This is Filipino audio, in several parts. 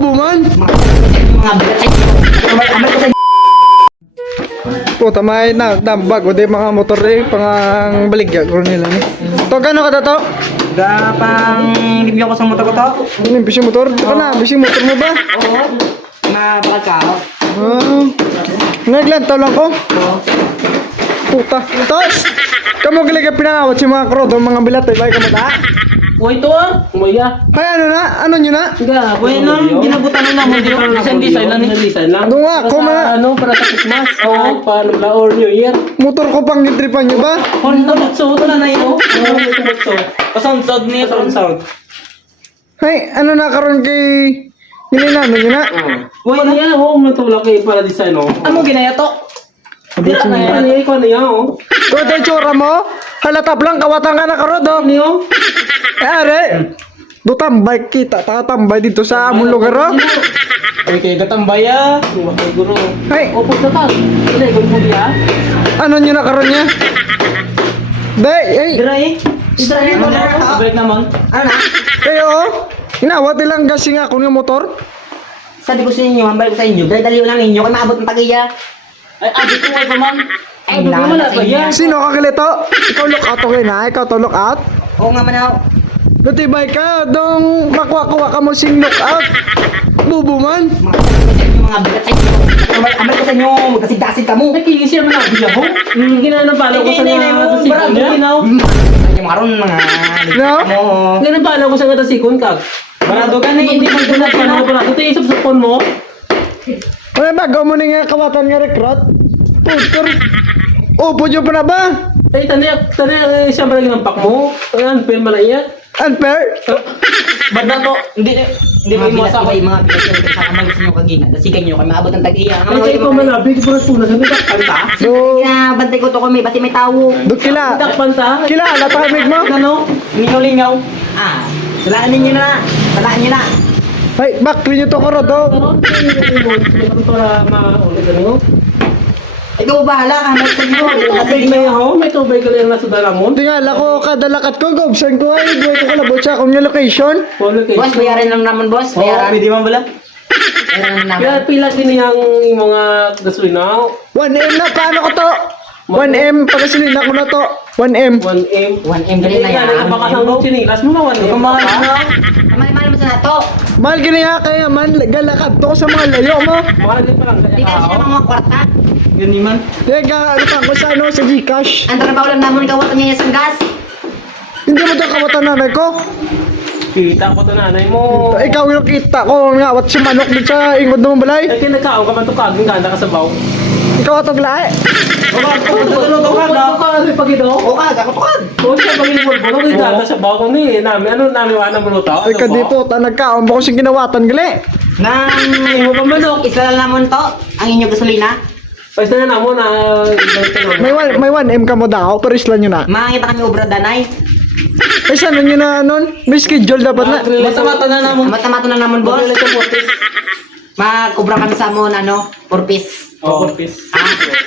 Bubo man. Mga bigat. Puta may na dambag o di mga motor eh pangang baligya ko nila ni. To gano ka to? Gapang libyo ko sa motor ko to. Ano bisi motor? Kana bisi motor mo ba? Oo. Mabakal ka ako. Ah. Naglan lang ko. Puta. Tos. Kamu gali ka pinangawat si mga krodo mga bilat ay bay kamata. Uy, ito ah. Umaya. Ay ano na? Ano nyo na? Nga, Bueno, ginabutan na naman dito. Design lang. Design lang. Ano nga, Para kung sa, na- ano, para sa Christmas. Oo. Para na or New Year. Motor ko pang gitripan nyo ba? Honda Matsu. Ito na yun. Honda Matsu. Pasound ni Sound. Hey, ano na karon kay nilinano nyo na? Uy, ano yan? Oo, matulak kayo para design, oh. Ano ginaya to? Hindi na yan. Ikaw na yan, oh. Kung ito yung tsura mo, halatap lang kawatan ka na karodo. Ano yun? Eh, are. Dutambay kita, tatambay dito sa among lugar oh. Uy, kayo gatambay ah. Uwa kayo guro. Hey, Opo na ka. Hindi, kung muli ah. ano nyo na karon niya? Day, hey, Dira eh. Dira eh. Balik naman. Ano na? kayo oh. Inawat nilang gasing ako ng motor. Sabi ko sa inyo, hambal ko sa inyo. Dali lang ninyo. Kaya maabot ng tagiya. Ay, abot ko ay paman. Ay, Abot naman wala na sa ba yan? Sino ka kilito? Ikaw look out okay na, ikaw to look out. Oo nga man ako. Gatibay ka, dong makuha ka mo sing look out. Bubo man. Mga bigat sa inyo. Hambal ko sa inyo. Magkasigdasid ka mo. Nakikis siya man ang bilabo. Ginanapalo ko sa nga sikon niya. Yung maroon mga No? mo. Ginanapalo ko sa nga sikon kag. Barado ka na Hindi man ginapalo ko na. Ito isap sa phone mo. Ano ba, gaw mo na nga kawatan nga rekrut? Puter. Upo nyo pa na ba? Ay, taniya, siya ba lang pak mo? Ayan, film na iya. Unfair? Ba't na to? Hindi mo imuasa ko. Mga bigat yung sa hambal ko sa inyo kagina. Dasigan nyo. Kaya maabot ng tagiya. Ay, sa ikaw malabig, puro sunas. Hindi ka panta. So, Bantay ko to kami. Basta may tao. kila. Hindi ka panta. Kila, tamig mo? Ano? Lingaw-lingaw. Ah. Salaan ninyo na. Salaan nyo na. Ay, bakli nyo to karodo. Ano? Para maulit ano? Ikaw bahala ka. Hambal sa inyo. Tubig na yan, ho? May tubig ka lang nasa dalamon? Hindi nga, lako kadalakat ko, gobsan ko ay, buhay ko kalabot sa akong yung location. Boss, bayaran lang naman, boss. Bayaran. Pwede man bala? Bayaran naman. Kaya pila kiniyang mga gasolina. 1M na, paano ko to? 1M, pagasilina ko na to. 1M. 1M. 1M galing na yan. Baka sa chinilas mo na 1M. Kung mga ano, kamali-mali mo sa nato. Mahal ganyan kaya man, galakad to sa mga layo mo. Mahal din pa lang. Hindi ka sila mga kwarta. Ganyan man. Kaya ano pa ko sa ano, sa Gcash. Ang trabaho lang naman gawat niya sa gas. Hindi mo to kawatan nanay ko. Kita ko to nanay mo. Ikaw yung kita ko, nga, wat si manok din sa ingod mo balay. Ay, kinagkaon ka man to kaging ganda ka sa baw. Ikaw atog lae. O kag, ako tukad. O siya pag inibulbulo, kung ganda sa baw kung ni namin. Ano namin wala ng buluta? Ay ka dito, nagkaon ba ko sing ginawatan gali. Nang Imo pa manok. isa lang naman to, ang inyong gasolina. Pwes na mo na. May 1M ka mo daw, pero isla nyo na. Makakita kami obra danay. Ay sana nyo na nun, may schedule dapat na. Mata-mata na naman. Mata-mata na naman, boss. Magkubra kami sa amon, ano, 4 piece. Oh, pis.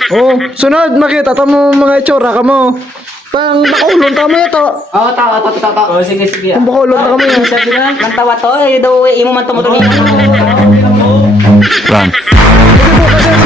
Oh, sunod, makita ta mo mga itsura ka mo. Pang bakulon ta mo ito. Oo, to. Oh, sige, sige. Kung bakulon ta kami yan. Sabi na. Mantawa to, daw imo man tumutuloy. Kasi po kasi